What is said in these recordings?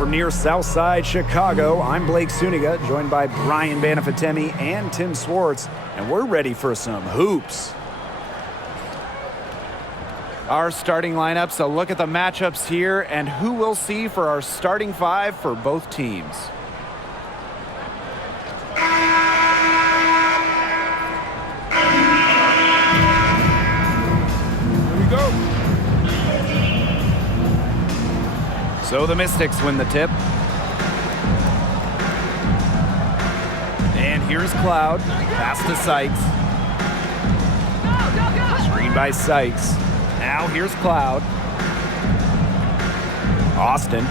from near Southside Chicago, I'm Blake Suniga, joined by Brian Banafatemi and Tim Swartz, and we're ready for some hoops. Our starting lineups, a look at the matchups here and who we'll see for our starting five for both teams. Here we go. So the Mystics win the tip. And here's Cloud, pass to Sykes. Screen by Sykes. Now here's Cloud. Austin.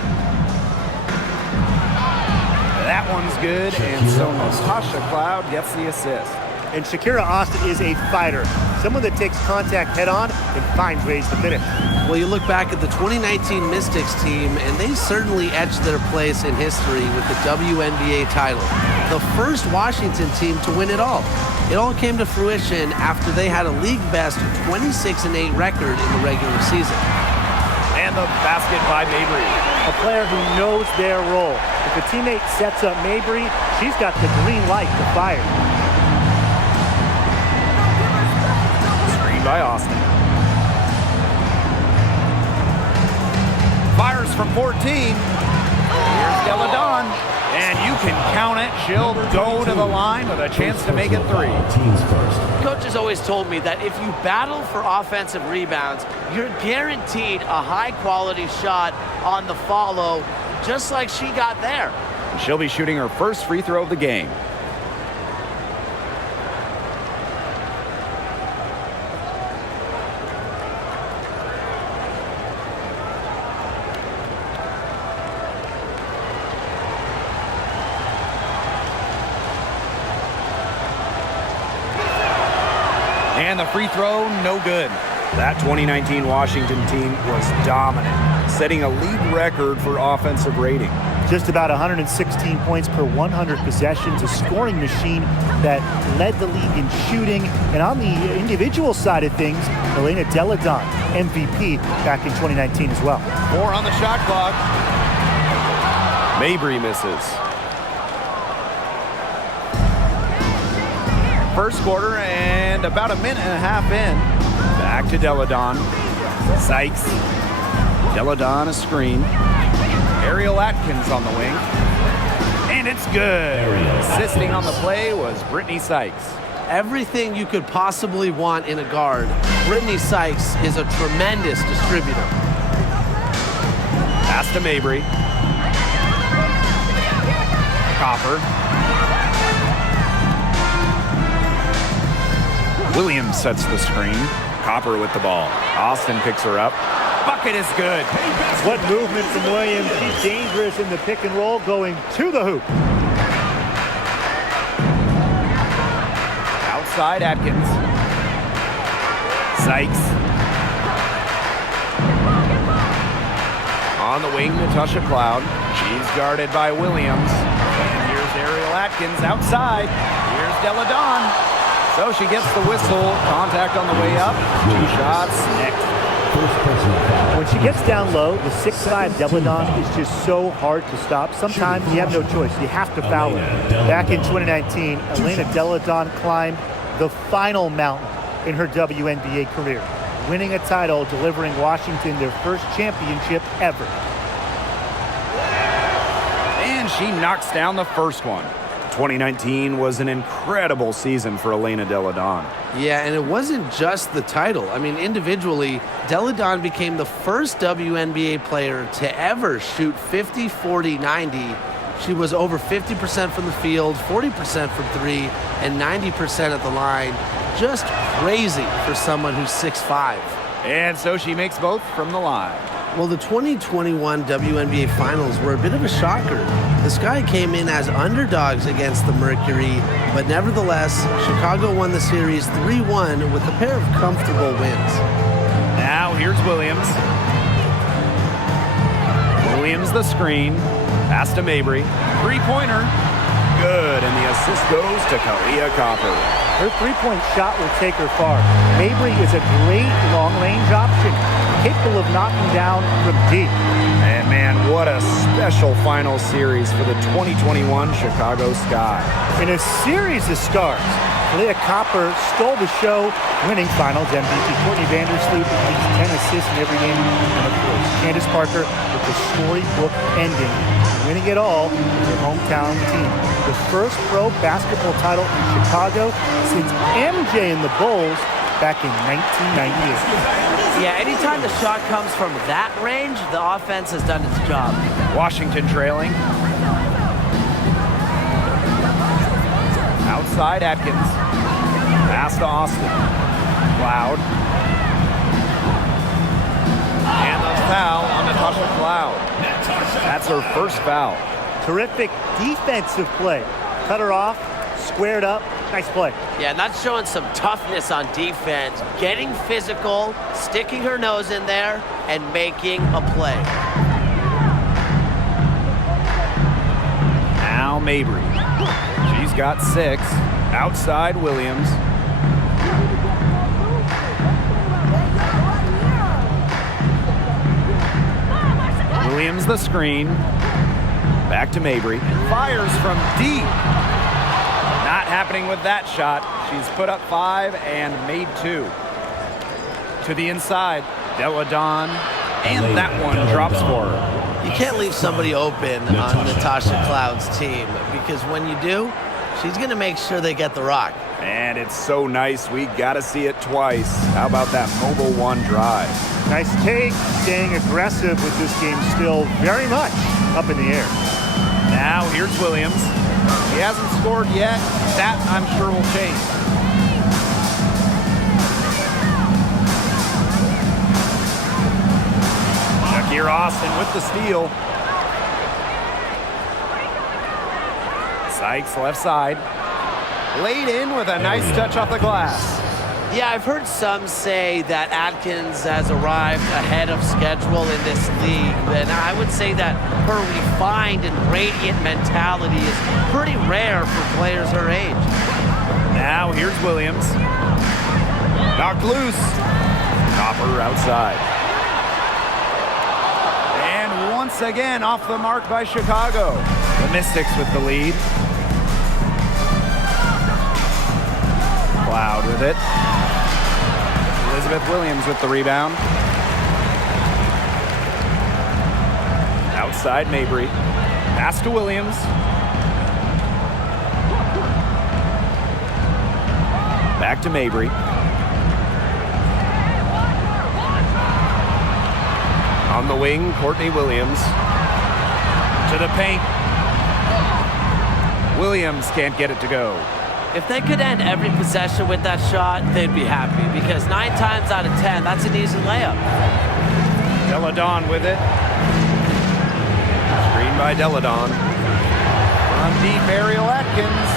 That one's good, and so Natasha Cloud gets the assist. And Shakira Austin is a fighter, someone that takes contact head-on and finds ways to finish. Well, you look back at the 2019 Mystics team, and they certainly etched their place in history with the WNBA title. The first Washington team to win it all. It all came to fruition after they had a league-best 26-8 record in the regular season. And the basket by Mabry. A player who knows their role. If a teammate sets up Mabry, she's got the green light to fire. Screen by Austin. Fires from 14. Here's Deladon. And you can count it. She'll go to the line with a chance to make it three. Coach has always told me that if you battle for offensive rebounds, you're guaranteed a high-quality shot on the follow, just like she got there. She'll be shooting her first free throw of the game. And the free throw, no good. That 2019 Washington team was dominant, setting a league record for offensive rating. Just about 116 points per 100 possessions, a scoring machine that led the league in shooting. And on the individual side of things, Elena Deladon, MVP back in 2019 as well. 4 on the shot clock. Mabry misses. First quarter and about a minute and a half in. Back to Deladon. Sykes. Deladon a screen. Ariel Atkins on the wing. And it's good. Assisting on the play was Brittany Sykes. Everything you could possibly want in a guard, Brittany Sykes is a tremendous distributor. Pass to Mabry. Copper. Williams sets the screen. Copper with the ball. Austin picks her up. Bucket is good. What movement from Williams. She's dangerous in the pick and roll, going to the hoop. Outside Atkins. Sykes. On the wing, Natasha Cloud. She's guarded by Williams. And here's Ariel Atkins outside. Here's Deladon. So she gets the whistle. Contact on the way up. 2 shots next. When she gets down low, the 6'5" Deladon is just so hard to stop. Sometimes you have no choice. You have to foul her. Back in 2019, Elena Deladon climbed the final mountain in her WNBA career, winning a title, delivering Washington their first championship ever. And she knocks down the first one. 2019 was an incredible season for Elena Deladon. Yeah, and it wasn't just the title. I mean, individually, Deladon became the first WNBA player to ever shoot 50, 40, 90. She was over 50% from the field, 40% from 3, and 90% at the line. Just crazy for someone who's 6'5". And so she makes both from the line. Well, the 2021 WNBA Finals were a bit of a shocker. The Sky came in as underdogs against the Mercury, but nevertheless, Chicago won the series 3-1 with a pair of comfortable wins. Now here's Williams. Williams the screen. Pass to Mabry. Three-pointer. good, and the assist goes to Kalia Copper. Her three-point shot will take her far. Mabry is a great long-range option, capable of knocking down from deep. And man, what a special final series for the 2021 Chicago Sky. In a series of stars, Kalia Copper stole the show, winning Finals MVP. Courtney Vandersloot with 10 assists in every game. And of course, Candace Parker with the storybook ending, winning it all with her hometown team. The first pro basketball title in Chicago since MJ and the Bulls back in 1998. Yeah, anytime the shot comes from that range, the offense has done its job. Washington trailing. Outside Atkins. Pass to Austin. Cloud. And the foul on Natasha Cloud. That's her first foul. Terrific defensive play. Cut her off, squared up. Nice play. Yeah, not showing some toughness on defense, getting physical, sticking her nose in there, and making a play. Now Mabry. She's got 6. Outside Williams. Williams the screen. Back to Mabry. Fires from deep. Not happening with that shot. She's put up 5 and made 2. To the inside. Deladon. And that one drops for her. You can't leave somebody open on Natasha Cloud's team, because when you do, she's going to make sure they get the rock. And it's so nice. We got to see it twice. How about that mobile one drive? Nice take, staying aggressive with this game still very much up in the air. Now here's Williams. He hasn't scored yet. That, I'm sure, will change. Shakir Austin with the steal. Sykes left side. Laid in with a nice touch off the glass. Yeah, I've heard some say that Atkins has arrived ahead of schedule in this league, and I would say that her refined and radiant mentality is pretty rare for players her age. Now here's Williams. Knocked loose. Copper outside. And once again off the mark by Chicago. The Mystics with the lead. Cloud with it. Elizabeth Williams with the rebound. Outside Mabry. Pass to Williams. Back to Mabry. On the wing, Courtney Williams. To the paint. Williams can't get it to go. If they could end every possession with that shot, they'd be happy, because 9 times out of 10, that's an easy layup. Deladon with it. Screen by Deladon. From deep, Ariel Atkins.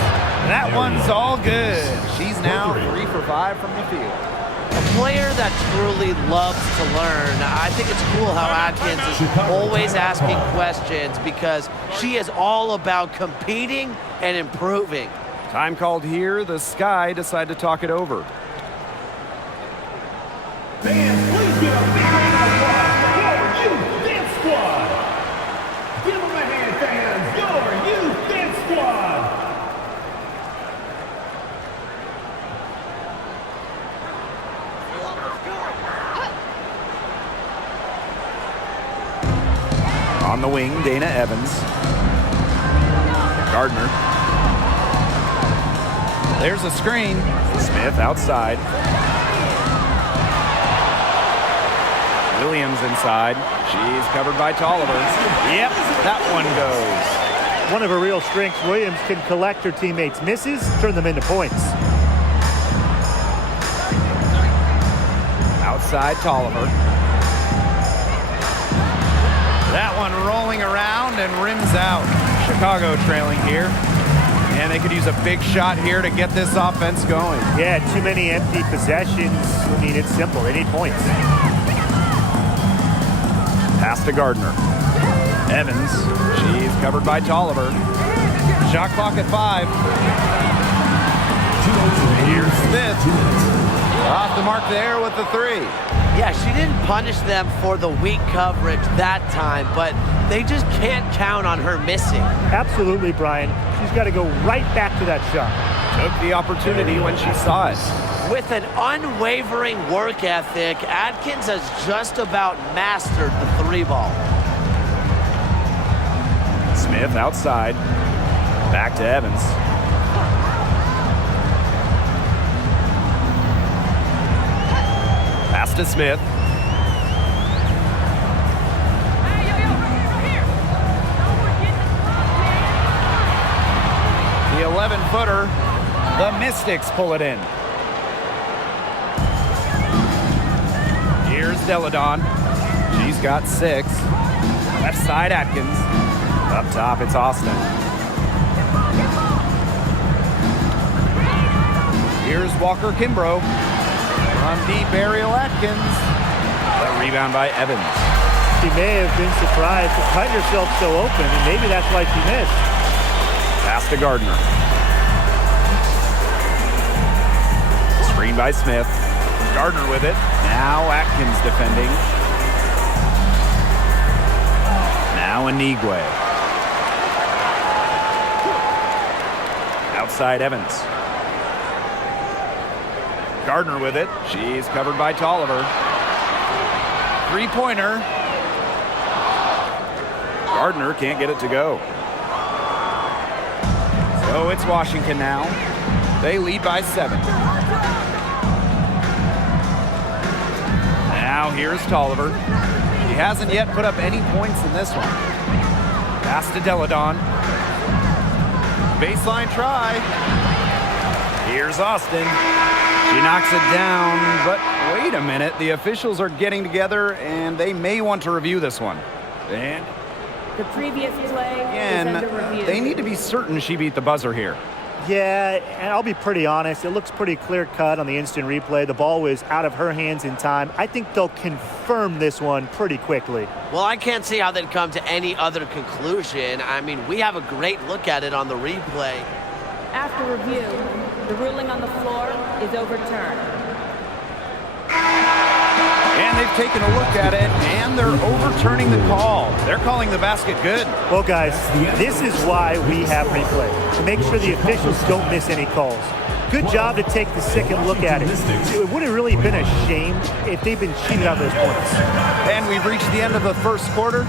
That one's all good. She's now 3 for 5 from the field. A player that truly loves to learn. I think it's cool how Atkins is always asking questions, because she is all about competing and improving. Time called here. The Sky decide to talk it over. Fans, please give a big round of applause for your youth dance squad. Give them a hand, fans. Your youth dance squad. On the wing, Dana Evans. Gardner. There's a screen. Smith outside. Williams inside. She's covered by Tolliver. Yep, that one goes. One of her real strengths, Williams can collect her teammates' misses, turn them into points. Outside Tolliver. That one rolling around and rims out. Chicago trailing here. And they could use a big shot here to get this offense going. Yeah, too many empty possessions. I mean, it's simple. They need points. Pass to Gardner. Evans. She's covered by Tolliver. Shot clock at 5. Here's Smith. Off the mark there with the 3. Yeah, she didn't punish them for the weak coverage that time, but they just can't count on her missing. Absolutely, Brian. She's got to go right back to that shot. Took the opportunity when she saw it. With an unwavering work ethic, Atkins has just about mastered the 3-ball. Smith outside. Back to Evans. Pass to Smith. The 11-footer. The Mystics pull it in. Here's Deladon. She's got 6. Left side, Atkins. Up top, it's Austin. Here's Walker Kimbrough. On deep, Ariel Atkins. The rebound by Evans. She may have been surprised to find herself so open, and maybe that's why she missed. Pass to Gardner. Screen by Smith. Gardner with it. Now Atkins defending. Now Anigwe. Outside Evans. Gardner with it. She's covered by Tolliver. 3-pointer. Gardner can't get it to go. So it's Washington now. They lead by 7. Now here's Tolliver. He hasn't yet put up any points in this one. Pass to Deladon. Baseline try. Here's Austin. She knocks it down, but wait a minute. The officials are getting together, and they may want to review this one. And The previous play is under again, review. they need to be certain she beat the buzzer here. Yeah, and I'll be pretty honest. It looks pretty clear-cut on the instant replay. The ball was out of her hands in time. I think they'll confirm this one pretty quickly. Well, I can't see how they'd come to any other conclusion. I mean, we have a great look at it on the replay. After review, the ruling on the floor is overturned. And they've taken a look at it, and they're overturning the call. They're calling the basket good. Well, guys, this is why we have replay, to make sure the officials don't miss any calls. Good job to take the second look at it. It would have really been a shame if they'd been cheated out of those points. And we've reached the end of the first quarter.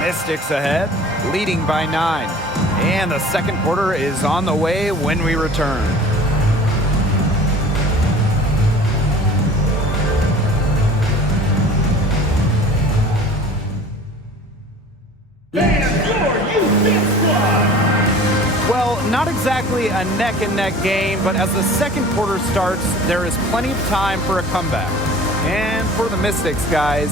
Mystics ahead, leading by 9. And the second quarter is on the way when we return. And your youth squad. Well, not exactly a neck-and-neck game, but as the second quarter starts, there is plenty of time for a comeback. And for the Mystics, guys,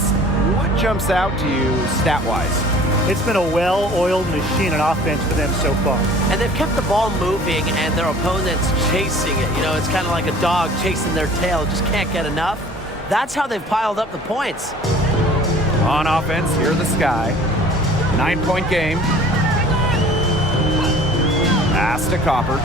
what jumps out to you stat-wise? It's been a well-oiled machine on offense for them so far. And they've kept the ball moving and their opponents chasing it. You know, it's kind of like a dog chasing their tail, just can't get enough. That's how they've piled up the points. On offense, here are the Sky. 9-point game. Pass to Copper.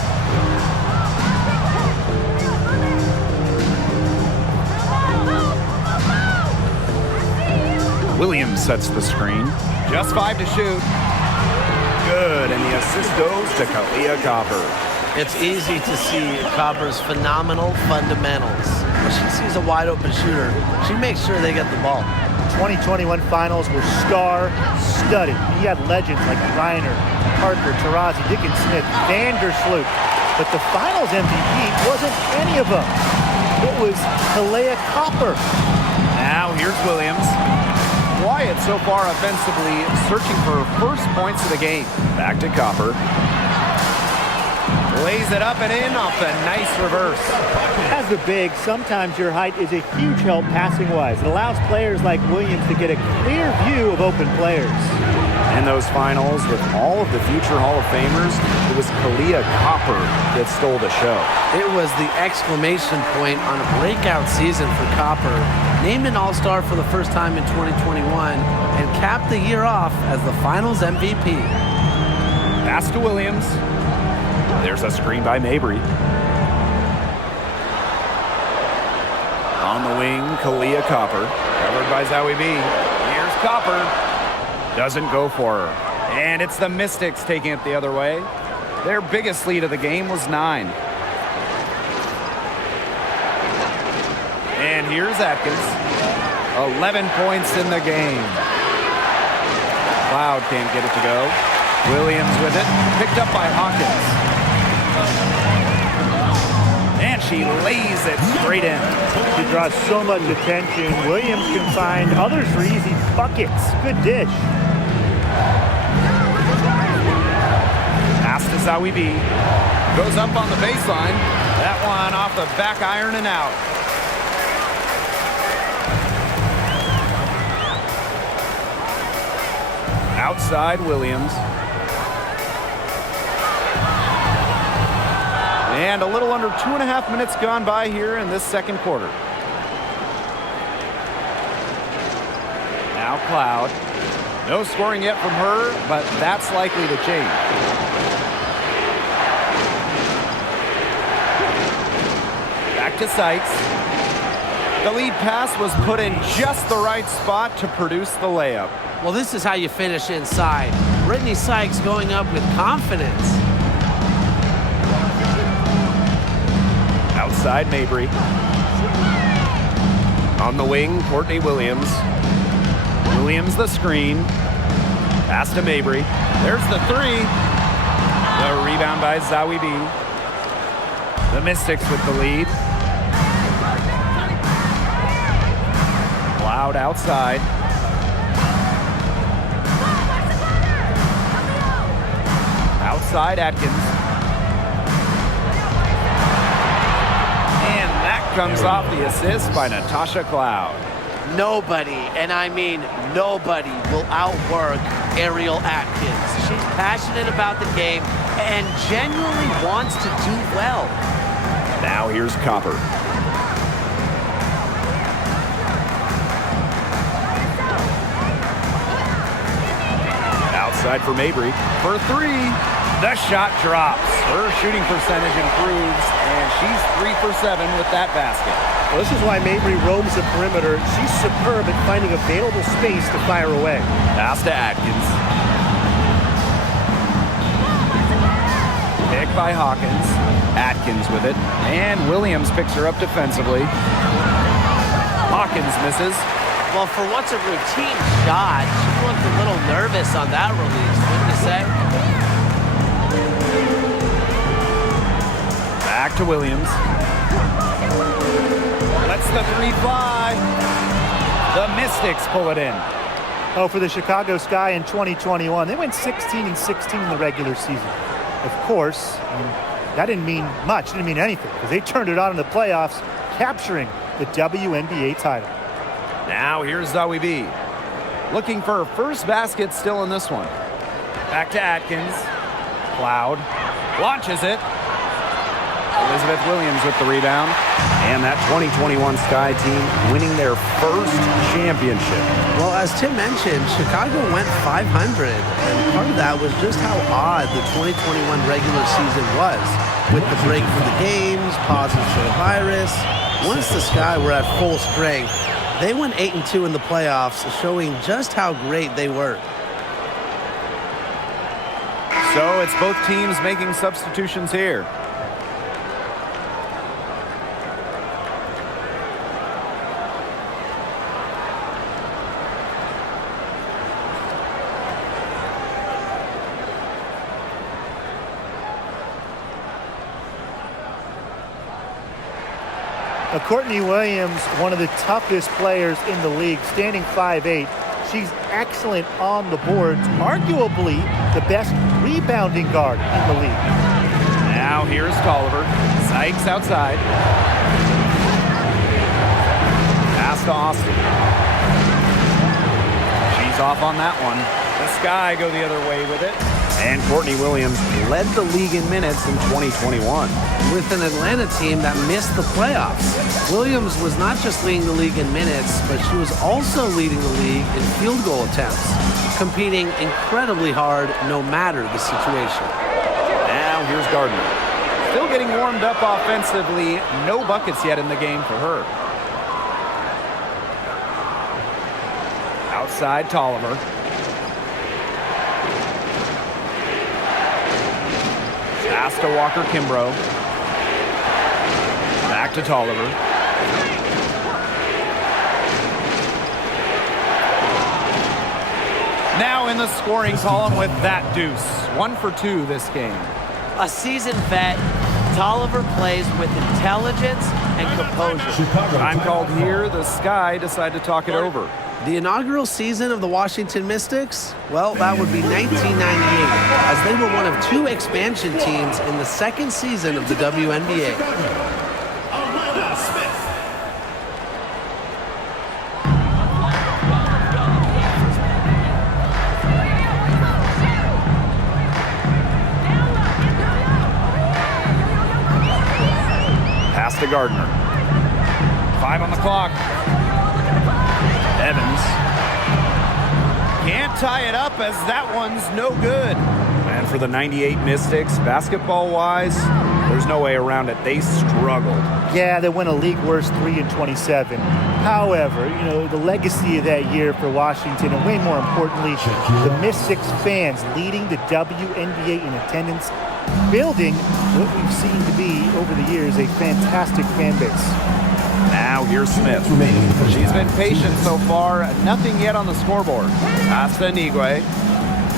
Williams sets the screen. Just 5 to shoot. Good, and the assist goes to Kalia Copper. It's easy to see Copper's phenomenal fundamentals. When she sees a wide open shooter, she makes sure they get the ball. 2021 finals were star-studded. You had legends like Reiner, Parker, Taurasi, Dickens Smith, Vandersloot. But the finals MVP wasn't any of them. It was Kalia Copper. Now here's Williams. Quiet so far offensively, searching for her first points of the game. Back to Copper. Lays it up and in off the nice reverse. As a big, sometimes your height is a huge help passing-wise. It allows players like Williams to get a clear view of open players. In those finals, with all of the future Hall of Famers, it was Kalia Copper that stole the show. It was the exclamation point on a breakout season for Copper. Named an All-Star for the first time in 2021 and capped the year off as the Finals MVP. Pass to Williams. There's a screen by Mabry. On the wing, Kalia Copper. Covered by Zowie B. Here's Copper. Doesn't go for her. And it's the Mystics taking it the other way. Their biggest lead of the game was 9. And here's Atkins. 11 points in the game. Cloud can't get it to go. Williams with it. Picked up by Hawkins. And she lays it straight in. She draws so much attention. Williams can find others for easy buckets. Good dish. Pass to Zowie B. Goes up on the baseline. That one off the back iron and out. Outside Williams. And a little under 2.5 minutes gone by here in this second quarter. Now Cloud. No scoring yet from her, but that's likely to change. Back to Sykes. The lead pass was put in just the right spot to produce the layup. Well, this is how you finish inside. Brittany Sykes going up with confidence. Outside Mabry. On the wing, Courtney Williams. Williams the screen. Pass to Mabry. There's the 3. The rebound by Zowie B. The Mystics with the lead. Cloud outside. Outside Atkins. And that comes off the assist by Natasha Cloud. Nobody, and I mean nobody, will outwork Ariel Atkins. She's passionate about the game and genuinely wants to do well. Now here's Copper. Outside for Mabry. For 3, the shot drops. Her shooting percentage improves, and she's 3 for 7 with that basket. Well, this is why Mabry roams the perimeter. She's superb at finding available space to fire away. Pass to Atkins. Pick by Hawkins. Atkins with it. And Williams picks her up defensively. Hawkins misses. Well, for what's a routine shot, she looked a little nervous on that release, wouldn't you say? Back to Williams. Lets the 3 fly. The Mystics pull it in. Oh, for the Chicago Sky in 2021, they went 16-16 in the regular season. Of course, that didn't mean much, didn't mean anything, because they turned it on in the playoffs, capturing the WNBA title. Now here's Zowie B. Looking for her first basket still in this one. Back to Atkins. Cloud launches it. Elizabeth Williams with the rebound. And that 2021 Sky team winning their first championship. Well, as Tim mentioned, Chicago went 500, and part of that was just how odd the 2021 regular season was. With the break for the games, pauses for the virus. Once the Sky were at full strength, they went 8-2 in the playoffs, showing just how great they were. So it's both teams making substitutions here. Courtney Williams, one of the toughest players in the league, standing 5'8". She's excellent on the boards, arguably the best rebounding guard in the league. Now here's Tolliver. Sykes outside. Pass to Austin. She's off on that one. The Sky go the other way with it. And Courtney Williams led the league in minutes in 2021. With an Atlanta team that missed the playoffs. Williams was not just leading the league in minutes, but she was also leading the league in field goal attempts, competing incredibly hard no matter the situation. Now here's Gardner. Still getting warmed up offensively. No buckets yet in the game for her. Outside Tolliver. Pass to Walker Kimbrough. Back to Tolliver. Now in the scoring column with that deuce. 1 for 2 this game. A seasoned vet, Tolliver plays with intelligence and composure. Time called here. The Sky decide to talk it over. The inaugural season of the Washington Mystics? Well, that would be 1998, as they were one of 2 expansion teams in the second season of the WNBA. Pass to Gardner. 5 on the clock. Evans can't tie it up as that one's no good. And for the 98 Mystics, basketball-wise, there's no way around it. They struggled. Yeah, they went a league worst 3-27. However, you know, the legacy of that year for Washington, and way more importantly, the Mystics fans leading the WNBA in attendance, building what we've seen to be over the years a fantastic fan base. Now here's Smith. She's been patient so far. Nothing yet on the scoreboard. Pass to Nigwe.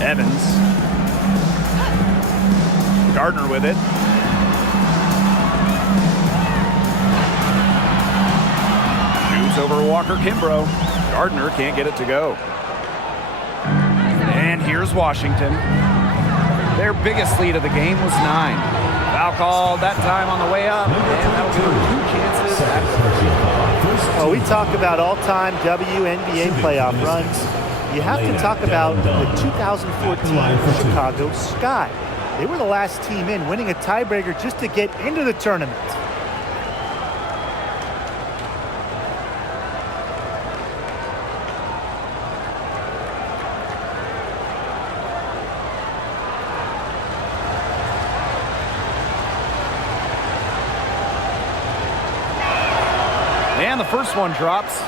Evans. Gardner with it. Shoots over Walker Kimbrough. Gardner can't get it to go. And here's Washington. Their biggest lead of the game was 9. Foul called that time on the way up. And that will give them 2 chances at the Oh, we talk about all-time WNBA playoff runs. You have to talk about the 2014 Chicago Sky. They were the last team in, winning a tiebreaker just to get into the tournament. And the first one drops.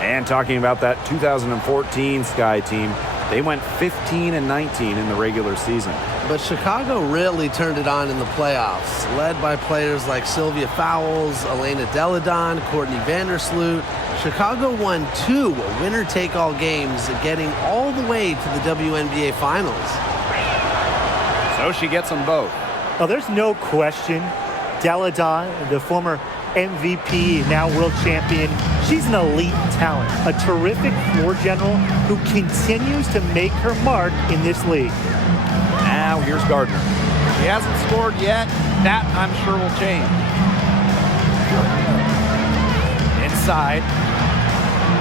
And talking about that 2014 Sky team, they went 15-19 in the regular season. But Chicago really turned it on in the playoffs, led by players like Sylvia Fowles, Elena Deladon, Courtney Vandersloot. Chicago won 2 winner-take-all games, getting all the way to the WNBA Finals. So she gets them both. Oh, there's no question. Deladon, the former MVP, now world champion. She's an elite talent, a terrific floor general who continues to make her mark in this league. Now here's Gardner. He hasn't scored yet. That, I'm sure, will change. Inside.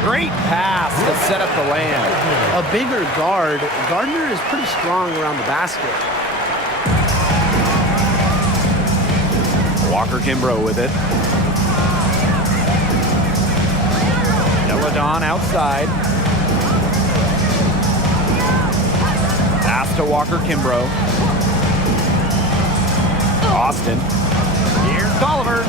Great pass to set up the land. A bigger guard, Gardner is pretty strong around the basket. Walker Kimbrough with it. Deladon outside. Pass to Walker Kimbrough. Austin. Here's Tolliver.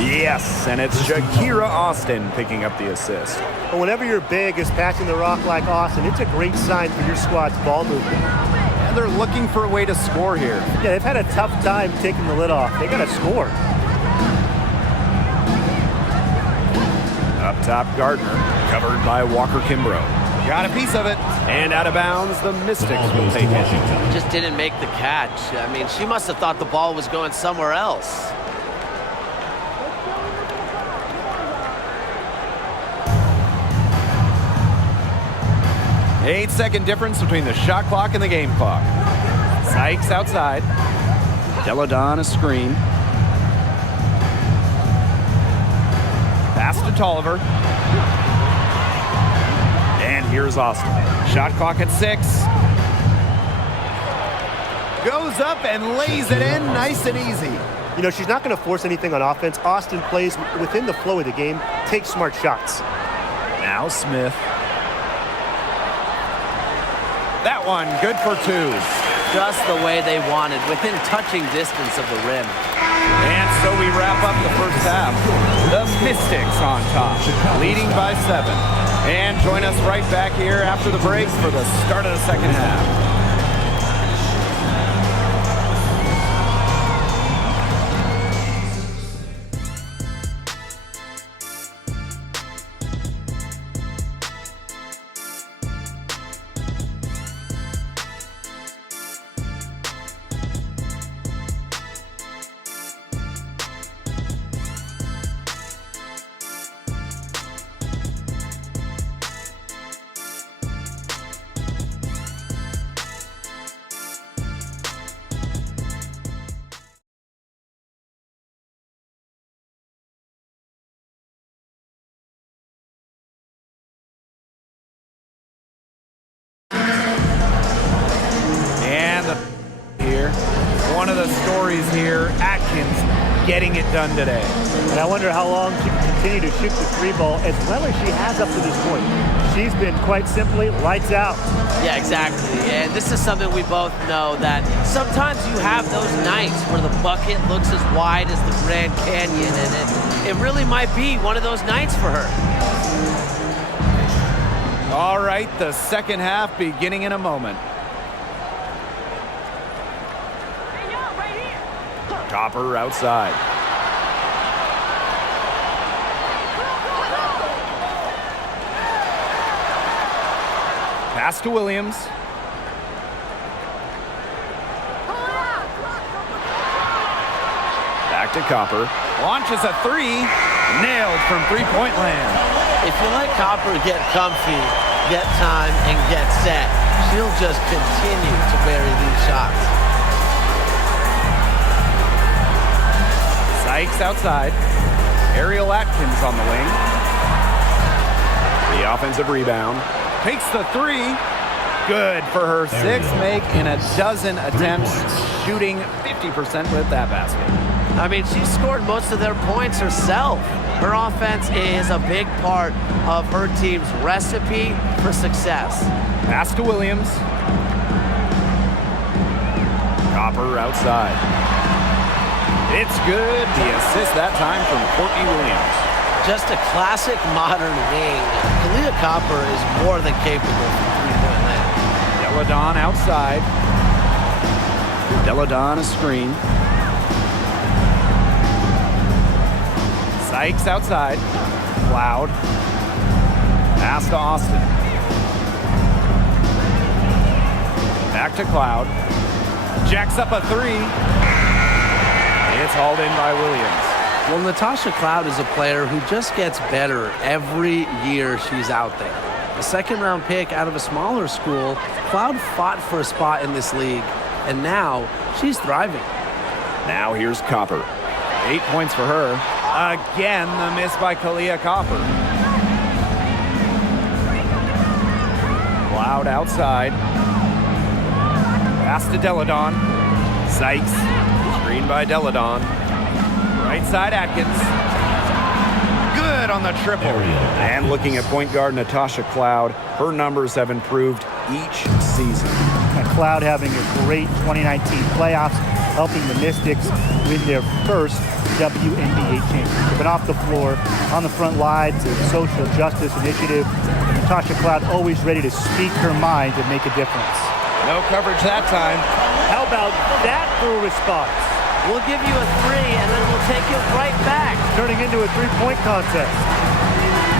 Yes, and it's Shakira Austin picking up the assist. But whenever you're big as passing the rock like Austin, it's a great sign for your squad's ball movement. And they're looking for a way to score here. Yeah, they've had a tough time taking the lid off. They got to score. Up top, Gardner, covered by Walker Kimbrough. Got a piece of it. And out of bounds, the Mystics will take it. Just didn't make the catch. I mean, she must have thought the ball was going somewhere else. Eight-second difference between the shot clock and the game clock. Sykes outside. Deladon a screen. Pass to Tolliver. And here's Austin. Shot clock at 6. Goes up and lays it in nice and easy. You know, she's not going to force anything on offense. Austin plays within the flow of the game, takes smart shots. Now Smith. That one good for 2. just the way they wanted, within touching distance of the rim. And so we wrap up the first half. The Mystics on top, leading by 7. And join us right back here after the break for the start of the second half. Here, one of the stories here, Atkins getting it done today. And I wonder how long she can continue to shoot the 3 ball as well as she has up to this point. She's been quite simply lights out. Yeah, exactly. And this is something we both know, that sometimes you have those nights where the bucket looks as wide as the Grand Canyon, and it really might be one of those nights for her. All right, the second half beginning in a moment. Copper outside. Pass to Williams. Back to Copper. Launches a 3. Nailed from three-point land. If you let Copper get comfy, get time, and get set, she'll just continue to bury these shots. Sykes outside. Ariel Atkins on the wing. The offensive rebound. Takes the 3. Good for her 6th make in a dozen attempts, shooting 50% with that basket. I mean, she scored most of their points herself. Her offense is a big part of her team's recipe for success. Pass to Williams. Copper outside. It's good. The assist that time from Courtney Williams. Just a classic modern wing. Kalia Copper is more than capable from three-point land. Deladon outside. Deladon a screen. Sykes outside. Cloud. Pass to Austin. Back to Cloud. Jacks up a 3. It's hauled in by Williams. Well, Natasha Cloud is a player who just gets better every year she's out there. A second-round pick out of a smaller school, Cloud fought for a spot in this league, and now she's thriving. Now here's Copper. 8 points for her. Again, the miss by Kalia Copper. Cloud outside. Pass to Deladon. Sykes. Screen by Deladon. Right side Atkins. Good on the triple. And looking at point guard Natasha Cloud, her numbers have improved each season. And Cloud having a great 2019 playoffs, helping the Mystics win their first WNBA championship. And off the floor, on the front lines of social justice initiative, Natasha Cloud always ready to speak her mind and make a difference. No coverage that time. How about that for a response? We'll give you a 3, and then we'll take it right back. Turning into a 3-point contest.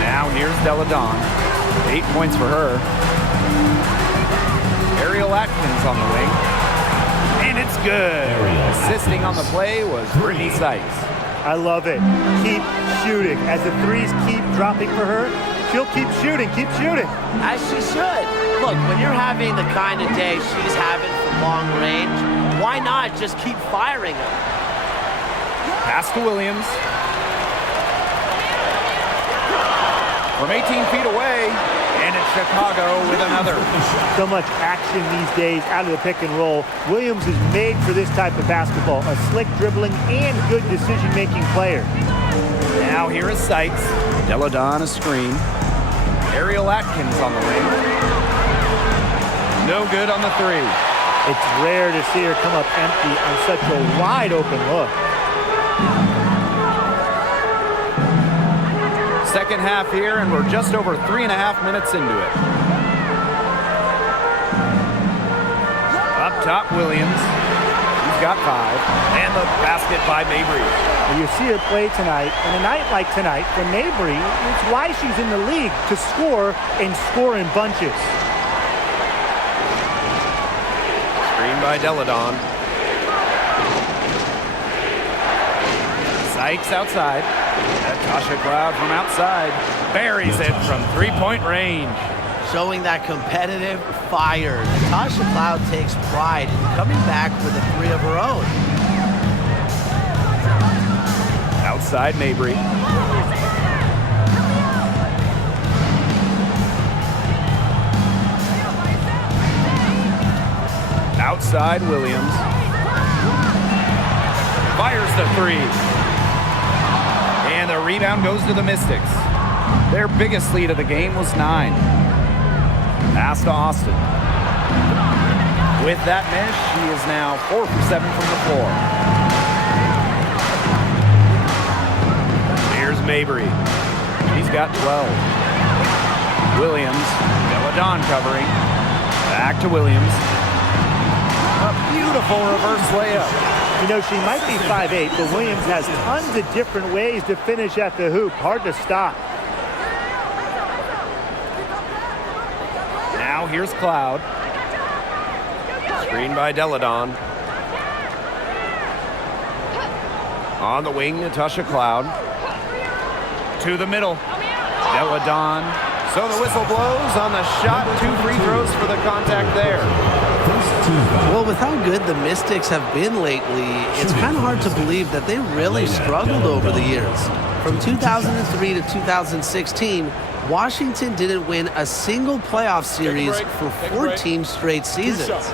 Now here's Deladon. 8 points for her. Ariel Atkins on the wing. And it's good. Assisting on the play was Brittany Sykes. I love it. Keep shooting. As the 3s keep dropping for her, she'll keep shooting. Keep shooting. As she should. Look, when you're having the kind of day she's having from long range, why not just keep firing them? Pass to Williams. From 18 feet away, and it's Chicago with another. So much action these days out of the pick and roll. Williams is made for this type of basketball. A slick dribbling and good decision-making player. Now here is Sykes. Deladon a screen. Ariel Atkins on the wing. No good on the 3. It's rare to see her come up empty on such a wide open look. Second half here, and we're just over 3.5 minutes into it. Up top, Williams. He's got 5. And the basket by Mabry. Well, you see her play tonight, and a night like tonight for Mabry, it's why she's in the league, to score and score in bunches. Screen by Deladon. Sykes outside. Natasha Cloud from outside. Buries it from three-point range. Showing that competitive fire. Natasha Cloud takes pride in coming back with a 3 of her own. Outside Mabry. Outside Williams. Fires the 3. And the rebound goes to the Mystics. Their biggest lead of the game was 9. Pass to Austin. With that miss, she is now 4 for 7 from the floor. Here's Mabry. He's got 12. Williams. Deladon covering. Back to Williams. A beautiful reverse layup. You know, she might be 5'8", but Williams has tons of different ways to finish at the hoop. Hard to stop. Now here's Cloud. Screen by Deladon. On the wing, Natasha Cloud. To the middle. Deladon. So the whistle blows on the shot. 2 free throws for the contact there. Well, with how good the Mystics have been lately, it's kind of hard to believe that they really struggled over the years. From 2003 to 2016, Washington didn't win a single playoff series for 14 straight seasons.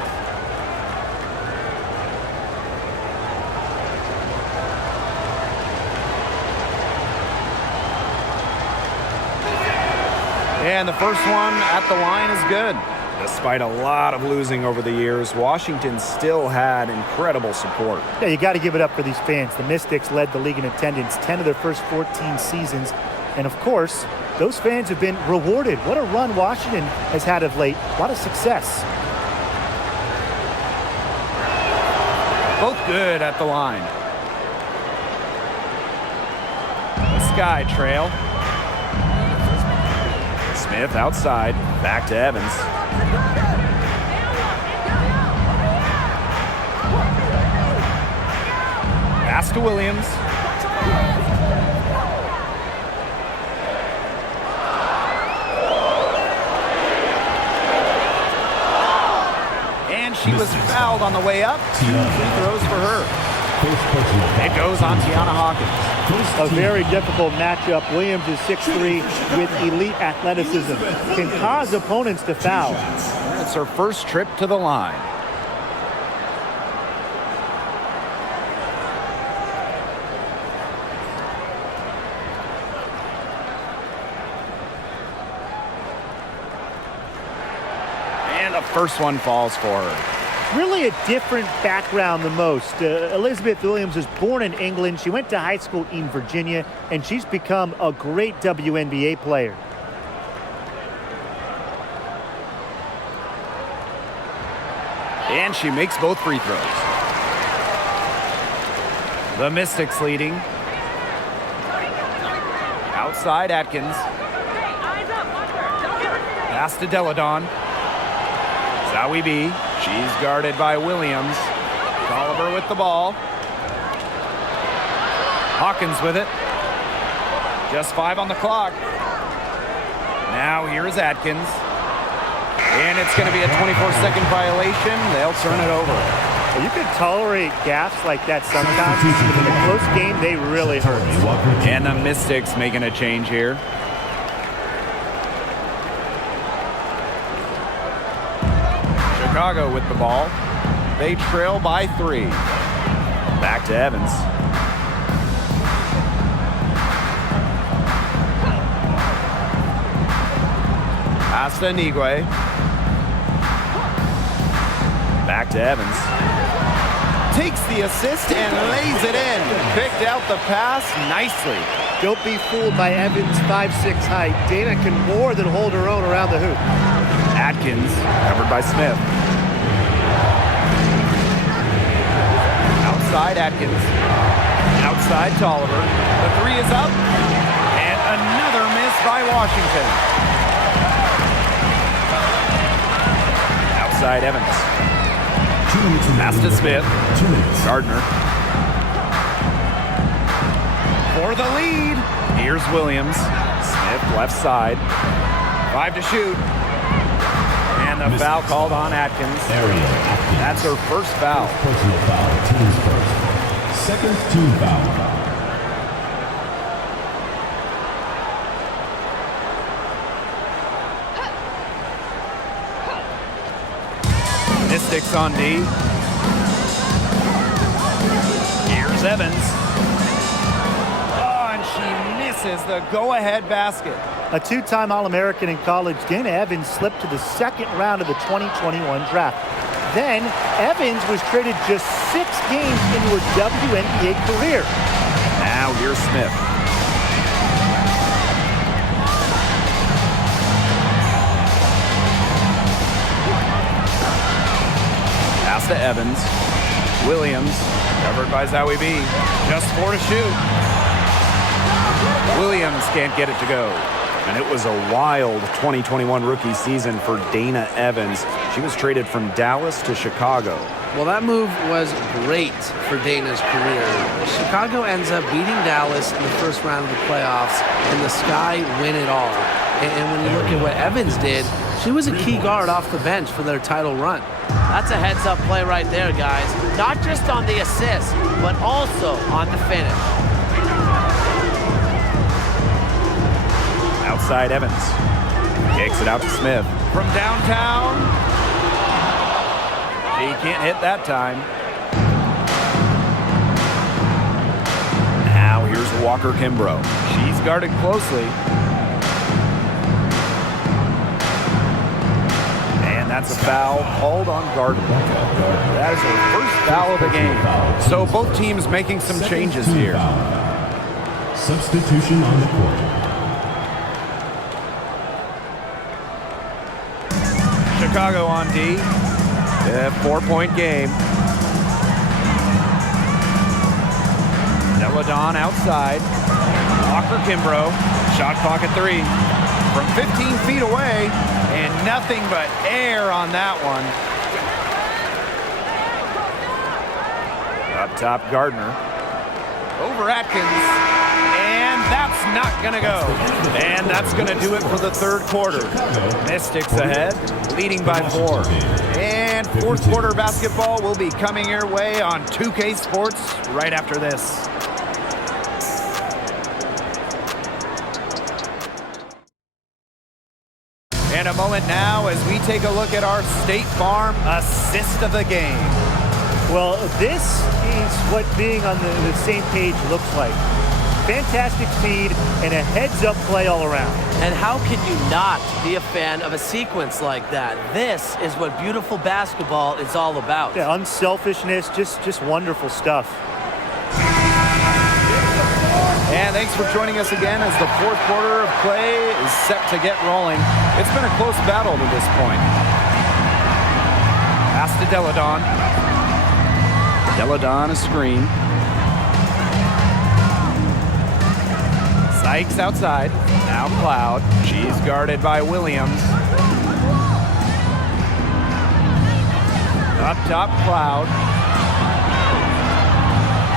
And the first one at the line is good. Despite a lot of losing over the years, Washington still had incredible support. Yeah, you got to give it up for these fans. The Mystics led the league in attendance 10 of their first 14 seasons. And of course, those fans have been rewarded. What a run Washington has had of late. A lot of success. Both good at the line. The Sky trail. Smith outside. Back to Evans. Pass to Williams. And she was fouled on the way up. 2 free throws for her. It goes on Tiana Hawkins. A very difficult matchup. Williams is 6'3" with elite athleticism. Can cause opponents to foul. It's her first trip to the line. And the first one falls for her. Really a different background than most. Elizabeth Williams was born in England. She went to high school in Virginia, and she's become a great WNBA player. And she makes both free throws. The Mystics leading. Outside Atkins. Pass to Deladon. Zowie B. She's guarded by Williams. Oliver with the ball. Hawkins with it. Just 5 on the clock. Now here is Atkins. And it's going to be a 24-second violation. They'll turn it over. Well, you can tolerate gaffes like that sometimes, but in a close game, they really hurt. And the Mystics making a change here. Chicago with the ball. They trail by 3. Back to Evans. Pass to Nigwe. Back Back to Evans. Takes the assist and lays it in. Picked out the pass nicely. Don't be fooled by Evans' 5'6" height. Dana can more than hold her own around the hoop. Atkins, covered by Smith. Outside Atkins. Outside Tolliver. The three is up. And another miss by Washington. Outside Evans. Pass to Smith. Gardner. For the lead. Here's Williams. Smith left side. 5 to shoot. And the foul called on Atkins. That's her first foul. Personal foul, team's first. Second team foul. Mystics on D. Here's Evans. Oh, and she misses the go-ahead basket. A two-time All-American in college, Dana Evans slipped to the second round of the 2021 draft. Then, Evans was traded just 6 games into her WNBA career. Now here's Smith. Pass to Evans. Williams, covered by Zowie B. Just 4 to shoot. Williams can't get it to go. And it was a wild 2021 rookie season for Dana Evans. She was traded from Dallas to Chicago. Well, that move was great for Dana's career. Chicago ends up beating Dallas in the first round of the playoffs, and the Sky win it all. And when you look at what Evans did, she was a key guard off the bench for their title run. That's a heads-up play right there, guys. Not just on the assist, but also on the finish. Outside Evans. Kicks it out to Smith. From downtown. He can't hit that time. Now here's Walker Kimbrough. She's guarded closely. And that's a foul called on Gardner. That is her first foul of the game. So both teams making some changes here. Substitution on the court. Chicago on D. 4-point game. Deladon outside. Walker Kimbrough. Shot clock at 3. From 15 feet away. And nothing but air on that one. Up top, Gardner. Over Atkins. And that's not going to go. And that's going to do it for the third quarter. Mystics ahead, leading by 4. And fourth quarter basketball will be coming your way on 2K Sports right after this. And a moment now as we take a look at our State Farm assist of the game. Well, this is what being on the same page looks like. Fantastic speed and a heads-up play all around. And how can you not be a fan of a sequence like that? This is what beautiful basketball is all about. Yeah, unselfishness, just wonderful stuff. And thanks for joining us again as the fourth quarter of play is set to get rolling. It's been a close battle to this point. Pass to Deladon. Deladon a screen. Sykes outside. Now Cloud. She's guarded by Williams. Up top, Cloud.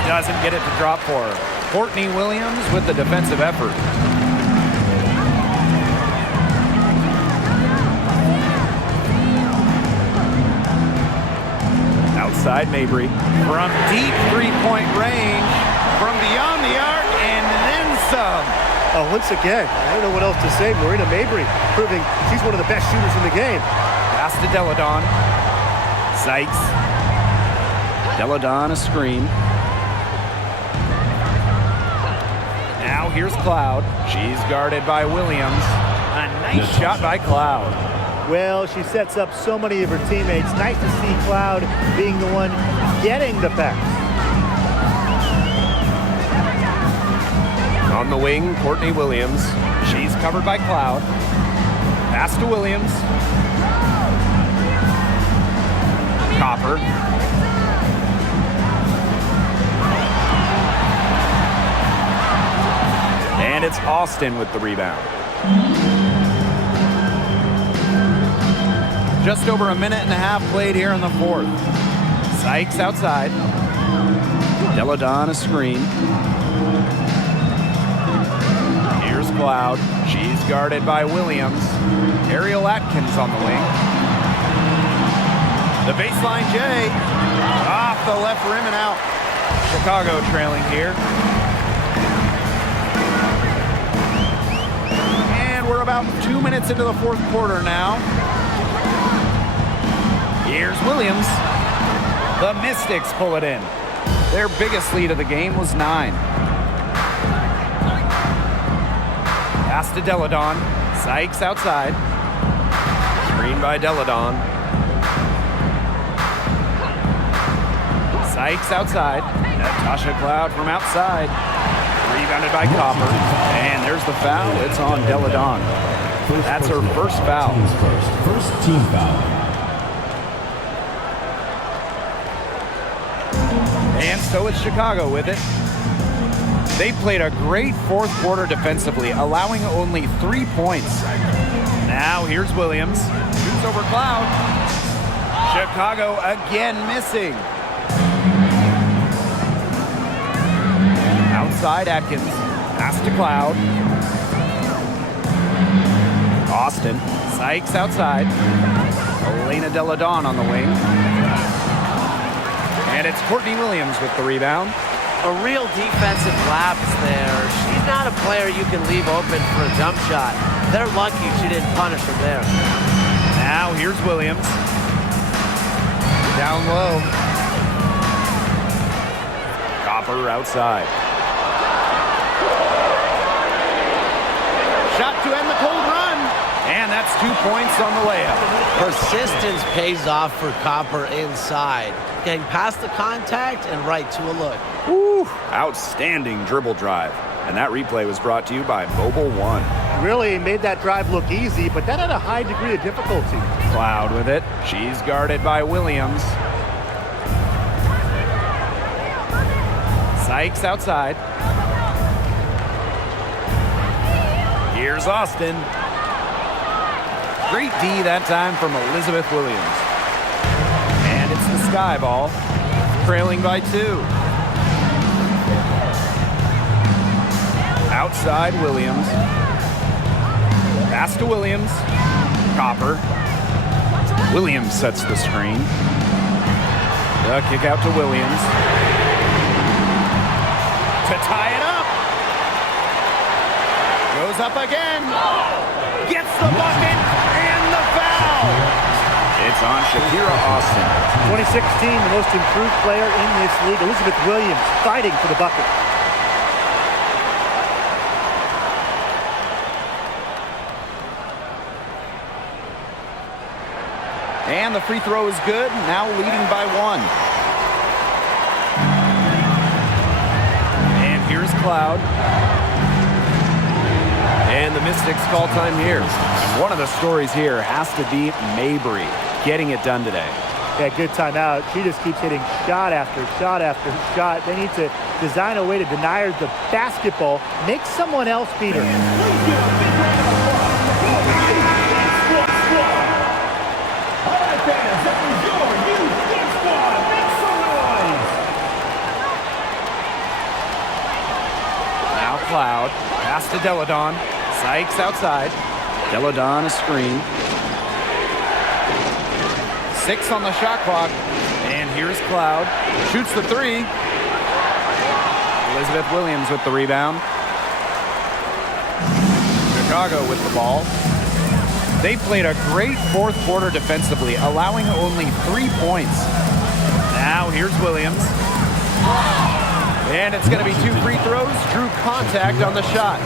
Doesn't get it to drop for her. Courtney Williams with the defensive effort. Outside Mabry. From deep three-point range. From beyond the arc and then some. Oh, once again, I don't know what else to say. Marina Mabry proving she's one of the best shooters in the game. Pass to Deladon. Sykes. Deladon a screen. Now here's Cloud. She's guarded by Williams. A nice shot by Cloud. Well, she sets up so many of her teammates. Nice to see Cloud being the one getting the pass. On the wing, Courtney Williams. She's covered by Cloud. Pass to Williams. Copper. And it's Austin with the rebound. Just over a minute and a half played here in the fourth. Sykes outside. Deladon a screen. Here's Cloud. She's guarded by Williams. Ariel Atkins on the wing. The baseline J. Off the left rim and out. Chicago trailing here. And we're about 2 minutes into the fourth quarter now. Here's Williams. The Mystics pull it in. Their biggest lead of the game was 9. Pass to Deladon. Sykes outside. Screen by Deladon. Sykes outside. Natasha Cloud from outside. Rebounded by Copper. And there's the foul. It's on Deladon. That's her first foul. First team foul. And so it's Chicago with it. They played a great fourth quarter defensively, allowing only 3 points. Now here's Williams. Shoots over Cloud. Chicago again missing. Outside Atkins. Pass to Cloud. Austin. Sykes outside. Elena Deladon on the wing. And it's Courtney Williams with the rebound. A real defensive lapse there. She's not a player you can leave open for a jump shot. They're lucky she didn't punish her there. Now here's Williams. Down low. Copper outside. Shot to end the cold run. And that's 2 points on the layup. Persistence pays off for Copper inside. Getting past the contact and right to a look. Woo, outstanding dribble drive. And that replay was brought to you by Mobile One. Really made that drive look easy, but that had a high degree of difficulty. Cloud with it. She's guarded by Williams. Sykes outside. Here's Austin. Great D that time from Elizabeth Williams. And it's the Sky Ball, trailing by 2. Outside Williams. Pass to Williams. Copper. Williams sets the screen. The kick out to Williams. To tie it up. Goes up again. Gets the bucket and the foul. It's on Shakira Austin. 2016, the most improved player in this league, Elizabeth Williams, fighting for the bucket. And the free throw is good, now leading by 1. And here's Cloud. And the Mystics call time here. And one of the stories here has to be Mabry getting it done today. Yeah, good timeout. She just keeps hitting shot after shot after shot. They need to design a way to deny her the basketball, make someone else beat her. Please give a big round of applause for Squad. All right, fans, that was your youth dance squad. Make some noise. Now Cloud. Pass to Deladon. Sykes outside. Deladon a screen. 6 on the shot clock. And here's Cloud. Shoots the 3. Elizabeth Williams with the rebound. Chicago with the ball. They played a great fourth quarter defensively, allowing only 3 points. Now here's Williams. And it's going to be 2 free throws. Drew contact on the shot.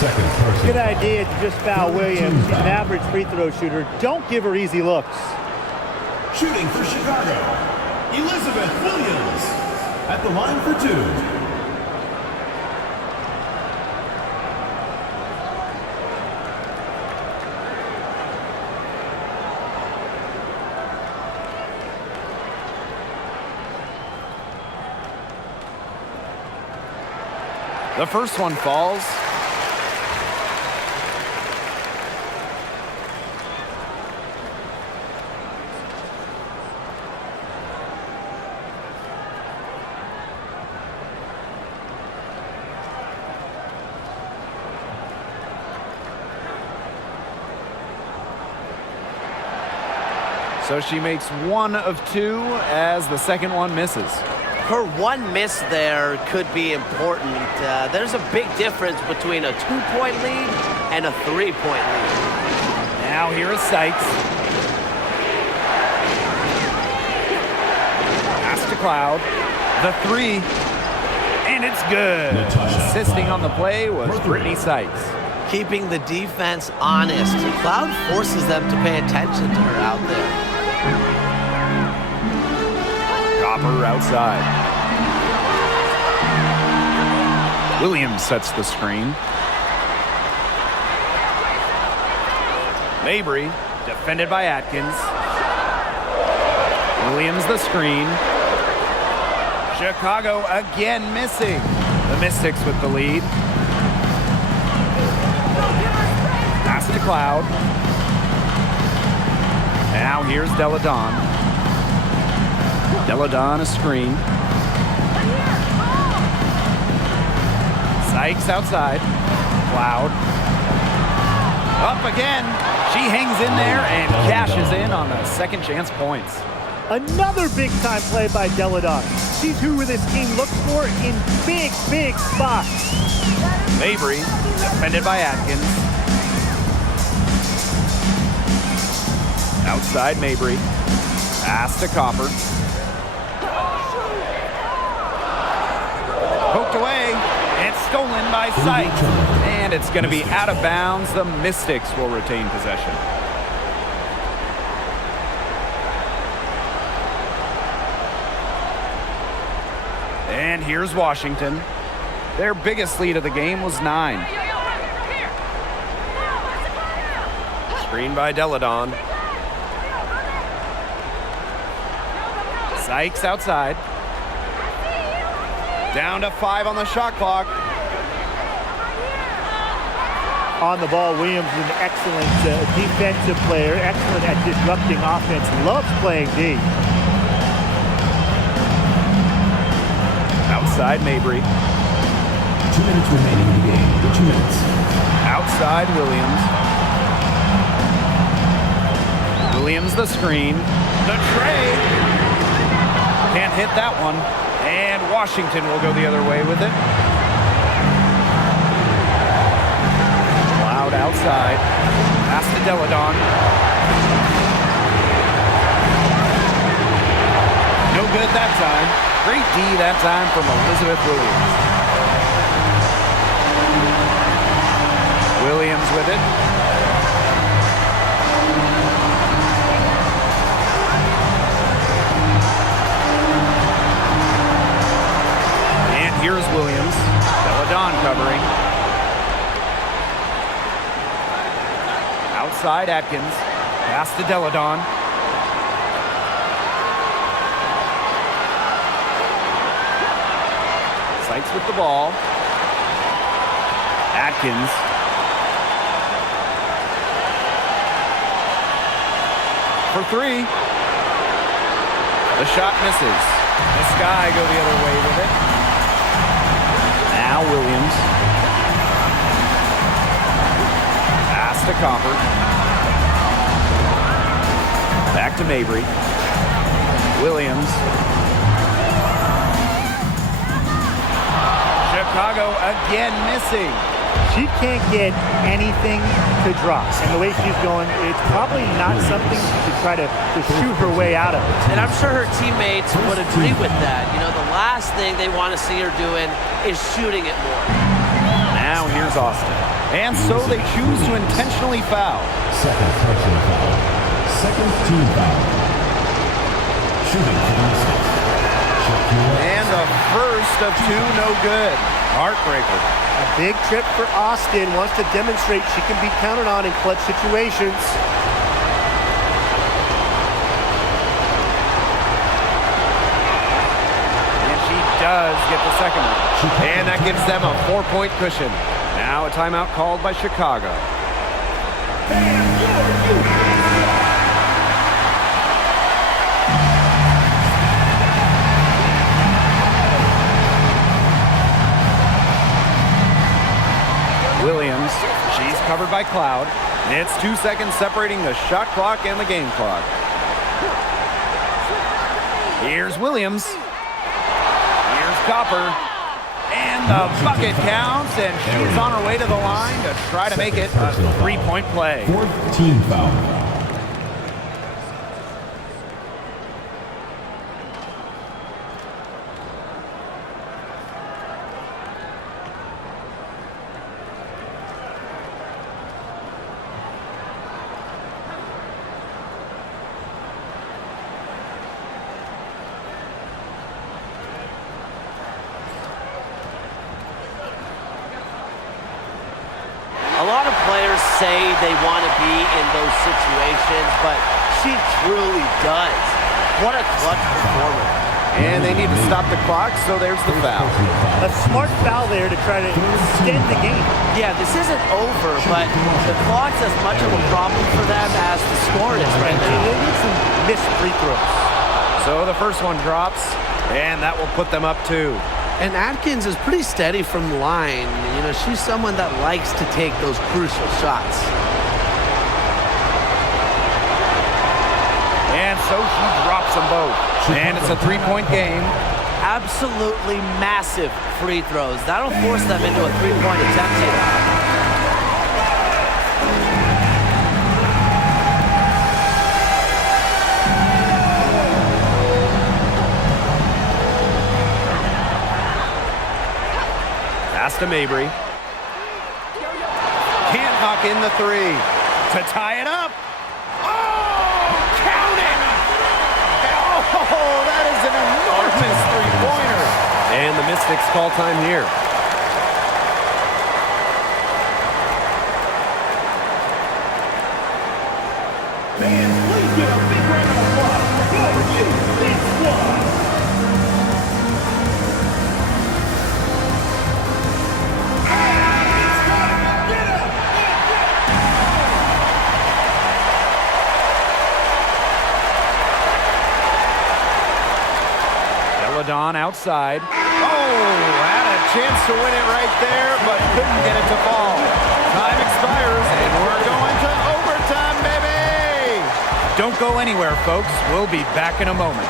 second person. Good idea to just foul Williams. She's an average free throw shooter. Don't give her easy looks. Shooting for Chicago, Elizabeth Williams at the line for two. The first one falls. So she makes 1 of 2 as the second one misses. Her one miss there could be important. There's a big difference between a 2-point lead and a 3-point lead. Now here is Sykes. Pass to Cloud. The 3. And it's good. Assisting on the play was Brittany Sykes. Keeping the defense honest. Cloud forces them to pay attention to her out there. Copper outside. Williams sets the screen. Mabry, defended by Atkins. Williams the screen. Chicago again missing. The Mystics with the lead. Pass to Cloud. Now here's Deladon. Deladon a screen. Sykes outside. Cloud. Up again. She hangs in there and cashes in on the second chance points. Another big-time play by Deladon. She's who this team looks for in big, big spots. Mabry, defended by Atkins. Outside Mabry. Pass to Copper. Poked away and stolen by Sykes. And it's going to be out of bounds. The Mystics will retain possession. And here's Washington. Their biggest lead of the game was 9. Screen by Deladon. Sykes outside. Down to 5 on the shot clock. On the ball, Williams is an excellent defensive player, excellent at disrupting offense, loves playing D. Outside Mabry. 2 minutes remaining in the game. 2 minutes. Outside Williams. Williams the screen. The tray. Can't hit that one. And Washington will go the other way with it. Cloud outside. Pass to Deladon. No good that time. Great D that time from Elizabeth Williams. Williams with it. And here's Williams. Deladon covering. Outside Atkins. Pass to Deladon. Sykes with the ball. Atkins. For 3. The shot misses. The Sky go the other way with it. Now Williams. Pass to Copper. Back to Mabry. Williams. Chicago again missing. She can't get anything to drop. And the way she's going, it's probably not something to try to shoot her way out of it. And I'm sure her teammates would agree with that. You know, the last thing they want to see her doing is shooting it more. Now here's Austin. And so they choose to intentionally foul. Second personal foul. Second team foul. Shooting for the Mystics. And the first of two, no good. Heartbreaker. A big trip for Austin. Wants to demonstrate she can be counted on in clutch situations. And she does get the second one. And that gives them a 4-point cushion. Now a timeout called by Chicago. Williams, she's covered by Cloud. It's 2 seconds separating the shot clock and the game clock. Here's Williams. Here's Copper. And the bucket counts, and she's on her way to the line to try to make it a 3-point play. Fourth team foul. A lot of players say they want to be in those situations, but she truly does. What a clutch performer. And they need to stop the clock, so there's the foul. A smart foul there to try to extend the game. Yeah, this isn't over, but the clock's as much of a problem for them as the score is right They now. need some missed free throws. So the first one drops, and that will put them up 2. And Atkins is pretty steady from the line. You know, she's someone that likes to take those crucial shots. And so she drops them both. And it's a 3-point game. Absolutely massive free throws. That'll force them into a 3-point attempt here. Pass to Mabry. Can't knock in the 3 to tie it up. Oh, count it! Oh, that is an enormous three-pointer. And the Mystics call time here. Fans, please give a big round of applause for you, this squad. Don outside. Oh, had a chance to win it right there, but couldn't get it to fall. Time expires, and we're going to overtime, baby! Don't go anywhere, folks. We'll be back in a moment.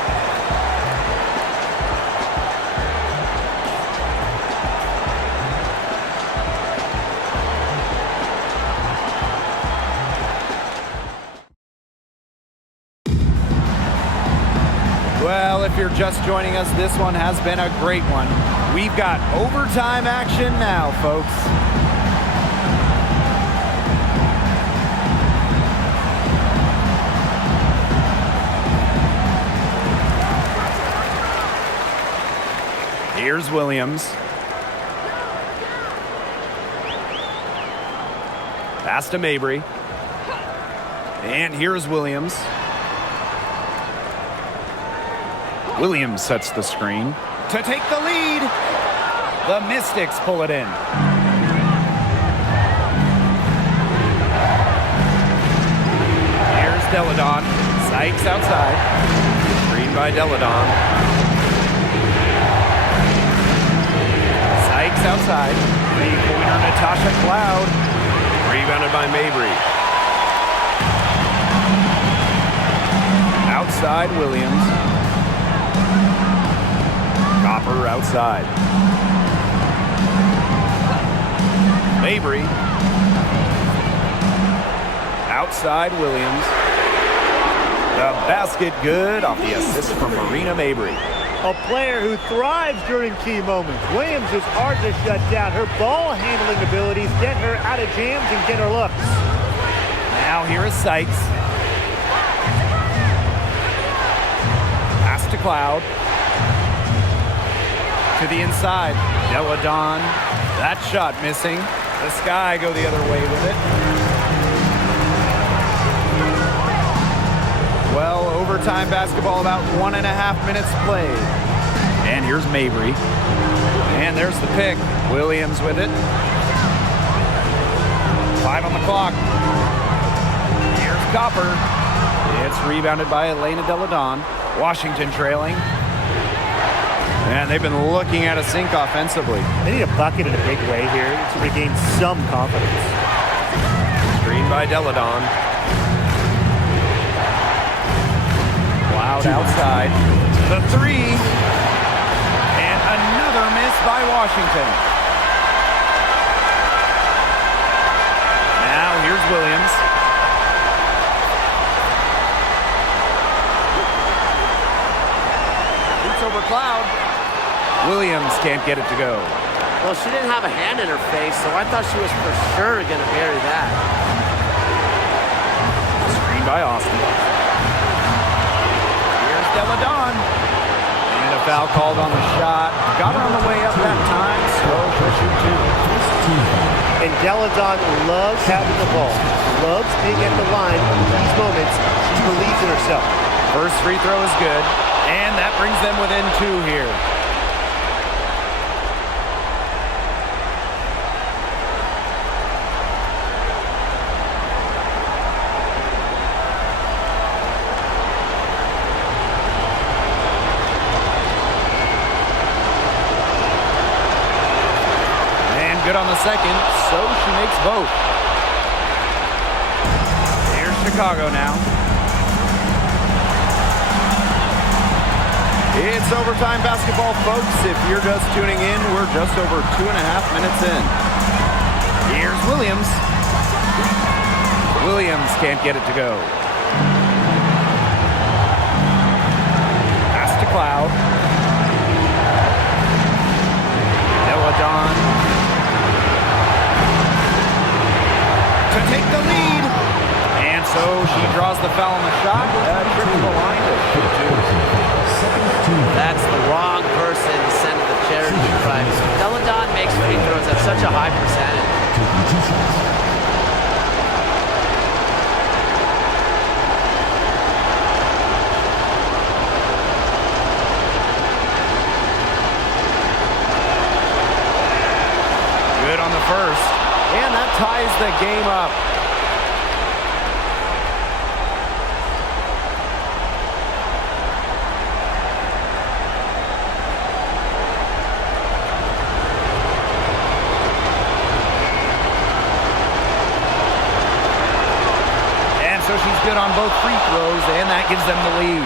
Well, if you're just joining us, this one has been a great one. We've got overtime action now, folks. Here's Williams. Pass to Mabry. And here's Williams. Williams sets the screen to take the lead. The Mystics pull it in. Here's Deladon. Sykes outside. Screen by Deladon. Sykes outside. Three-pointer Natasha Cloud. Rebounded by Mabry. Outside Williams. Copper outside. Mabry. Outside Williams. The basket good off the assist from Marina Mabry. A player who thrives during key moments. Williams is hard to shut down. Her ball handling abilities get her out of jams and get her looks. Now here is Sykes. Pass to Cloud. To the inside. Deladon. That shot missing. The Sky go the other way with it. Well, overtime basketball, about 1.5 minutes played. And here's Mabry. And there's the pick. Williams with it. 5 on the clock. Here's Copper. It's rebounded by Elena Deladon. Washington trailing. And they've been looking at a sink offensively. They need a bucket in a big way here to regain some confidence. Screen by Deladon. Cloud outside. The three. And another miss by Washington. Now here's Williams. Shoots over Cloud. Williams can't get it to go. Well, she didn't have a hand in her face, so I thought she was for sure going to bury that. Screen by Austin. Here's Deladon. And a foul called on the shot. Got her on the way up that time. So she'll shoot two. And Deladon loves having the ball. Loves being at the line in these moments. She believes in herself. First free throw is good. And that brings them within 2 here. Good on the second, so she makes both. Here's Chicago now. It's overtime basketball, folks. If you're just tuning in, we're just over 2.5 minutes in. Here's Williams. Williams can't get it to go. Pass to Cloud. Deladon. To take the lead. And so she draws the foul on the shot. Trip to the line to shoot two. That's the wrong person to send to the charity stripe. Deladon makes free throws at such a high percentage. Good on the first. And that ties the game up. And so she's good on both free throws, and that gives them the lead.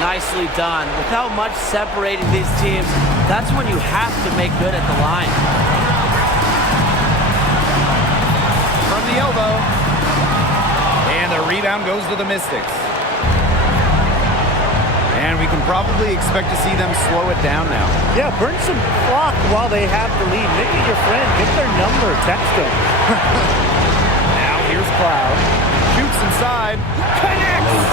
Nicely done. Without much separating these teams, that's when you have to make good at the line. From the elbow. And the rebound goes to the Mystics. And we can probably expect to see them slow it down now. Yeah, burn some clock while they have the lead. Make it your friend. Get their number. Text them. Now here's Cloud. Shoots inside. Connects!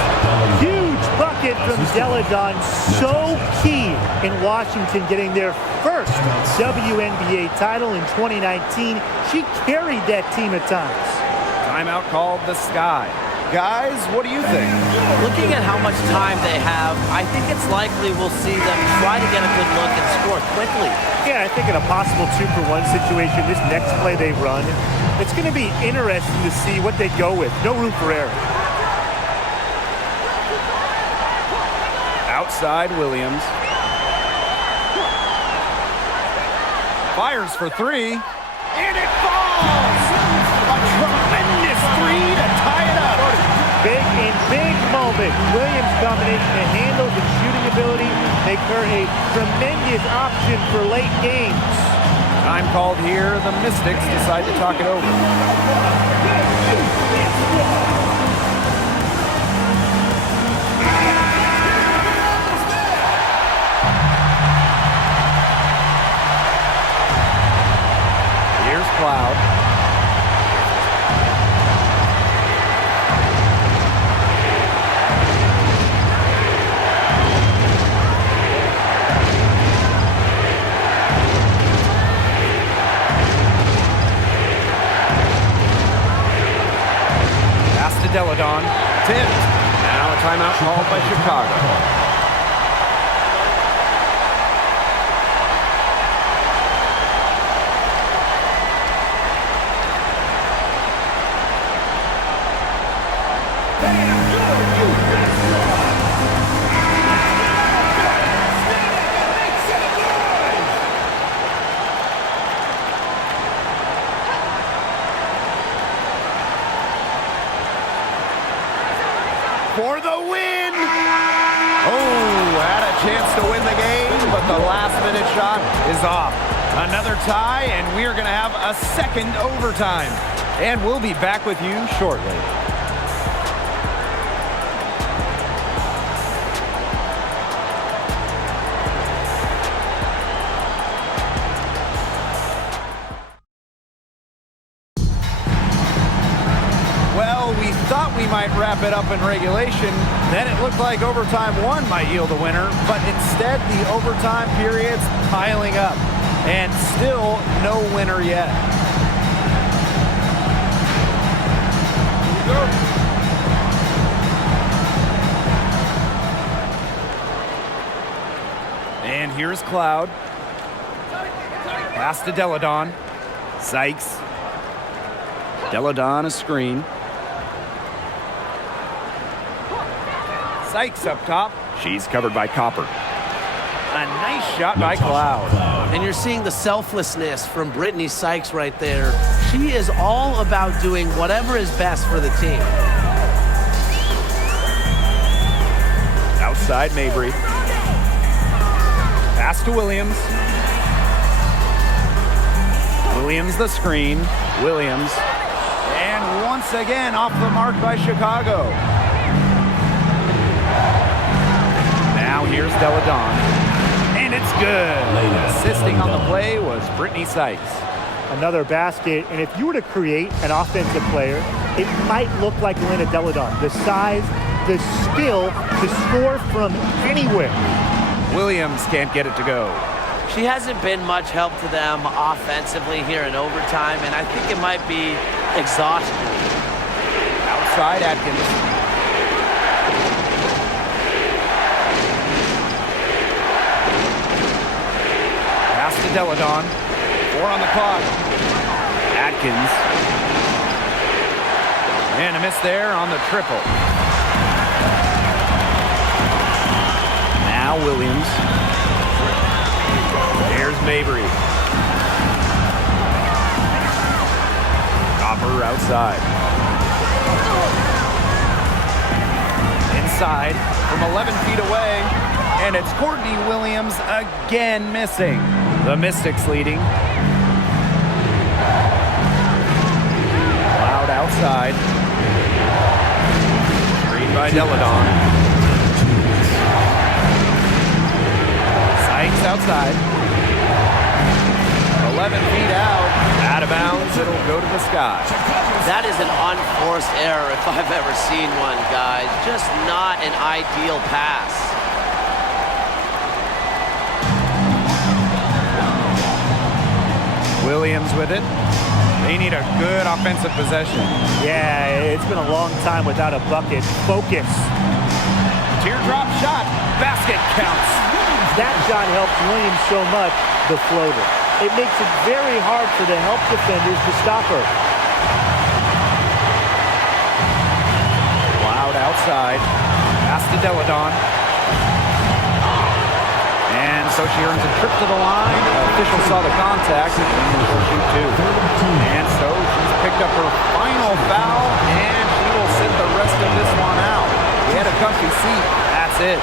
Huge bucket from Deladon. So key in Washington getting their first WNBA title in 2019. She carried that team at times. Timeout called the Sky. Guys, what do you think? Looking at how much time they have, I think it's likely we'll see them try to get a good look and score quickly. Yeah, I think in a possible 2-for-1 situation, this next play they run, it's going to be interesting to see what they go with. No room for error. Outside Williams. Fires for three. And it falls! A tremendous three to tie it up. Big moment. Williams' combination of handles and shooting ability make her a tremendous option for late games. Time called here. The Mystics decide to talk it over. Cloud. Pass to Deladon. Tipped. Now a timeout called by Chicago. For the win! Oh, had a chance to win the game, but the last-minute shot is off. Another tie, and we're going to have a second overtime. And we'll be back with you shortly. We thought we might wrap it up in regulation. Then it looked like overtime one might yield a winner, but instead the overtime period's piling up, and still no winner yet. Here we go. And here's Cloud. Pass to Deladon. Sykes. Deladon a screen. Sykes up top. She's covered by Copper. A nice shot by Cloud. And you're seeing the selflessness from Brittany Sykes right there. She is all about doing whatever is best for the team. Outside Mabry. Pass to Williams. Williams the screen. Williams. And once again off the mark by Chicago. Now here's Deladon. And it's good. Assisting on the play was Brittany Sykes. Another basket, and if you were to create an offensive player, it might look like Elena Deladon. The size, the skill to score from anywhere. Williams can't get it to go. She hasn't been much help to them offensively here in overtime, and I think it might be exhaustion. Outside Atkins. Pass to Deladon. 4 on the clock. Atkins. And a miss there on the triple. Now Williams. There's Mabry. Copper outside. Inside from 11 feet away. And it's Courtney Williams again missing. The Mystics leading. Loud outside. Screen by Deladon. Sykes outside. 11 feet out. Out of bounds. It'll go to the sky. That is an unforced error if I've ever seen one, guys. Just not an ideal pass. Williams with it. They need a good offensive possession. Yeah, it's been a long time without a bucket. Focus. Teardrop shot. Basket counts. That shot helps Williams so much, the floater. It makes it very hard for the help defenders to stop her. Loud outside. Pass to Deladon. And so she earns a trip to the line. Official saw the contact, and she'll shoot 2. And so she's picked up her final foul, and she will sit the rest of this one out. We had a comfy seat. That's it.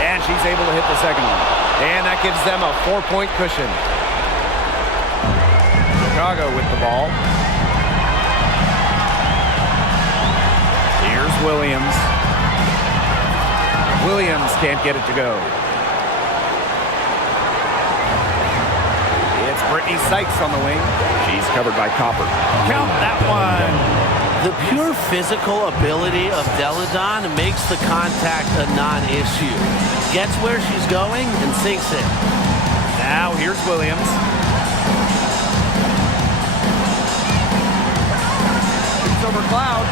And she's able to hit the second one. And that gives them a 4-point cushion. Chicago with the ball. Williams. Williams can't get it to go. It's Brittany Sykes on the wing. She's covered by Copper. Count that one. The pure physical ability of Deladon makes the contact a non-issue. Gets where she's going and sinks it. Now here's Williams. It's over Cloud.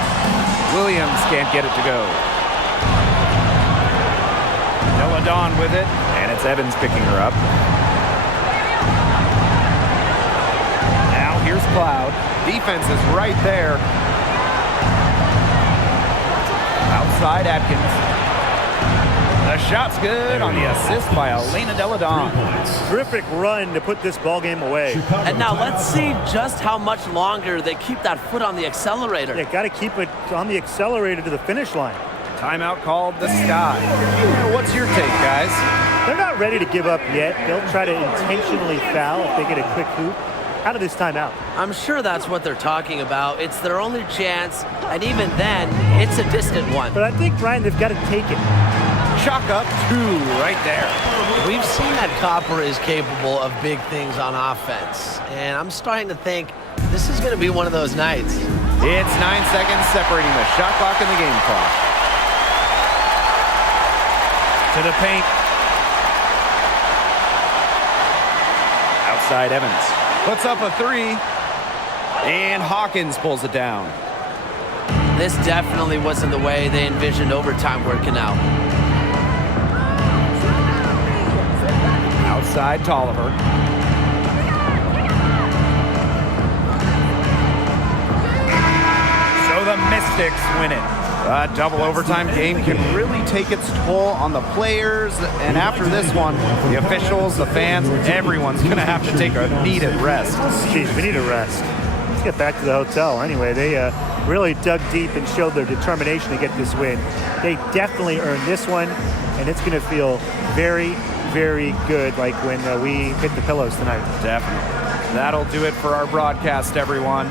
Williams can't get it to go. Deladon with it, and it's Evans picking her up. Now here's Cloud. Defense is right there. Outside Atkins. The shot's good on the assist by Elena Deladon. Terrific run to put this ball game away. And now let's see just how much longer they keep that foot on the accelerator. They got to keep it on the accelerator to the finish line. Timeout called the Sky. What's your take, guys? They're not ready to give up yet. They'll try to intentionally foul if they get a quick hoop out of this timeout. I'm sure that's what they're talking about. It's their only chance, and even then, it's a distant one. But I think, Brian, they've got to take it. Chalk up 2 right there. We've seen that Copper is capable of big things on offense, and I'm starting to think this is going to be one of those nights. It's 9 seconds separating the shot clock and the game clock. To the paint. Outside Evans. Puts up a 3. And Hawkins pulls it down. This definitely wasn't the way they envisioned overtime working out. Outside Tolliver. So the Mystics win it. A double overtime game can really take its toll on the players. And after this one, the officials, the fans, everyone's going to have to take a needed rest. Jeez, we need a rest. Let's get back to the hotel. Anyway, they really dug deep and showed their determination to get this win. They definitely earned this one, and it's going to feel very, very good like when we hit the pillows tonight. Definitely. That'll do it for our broadcast, everyone.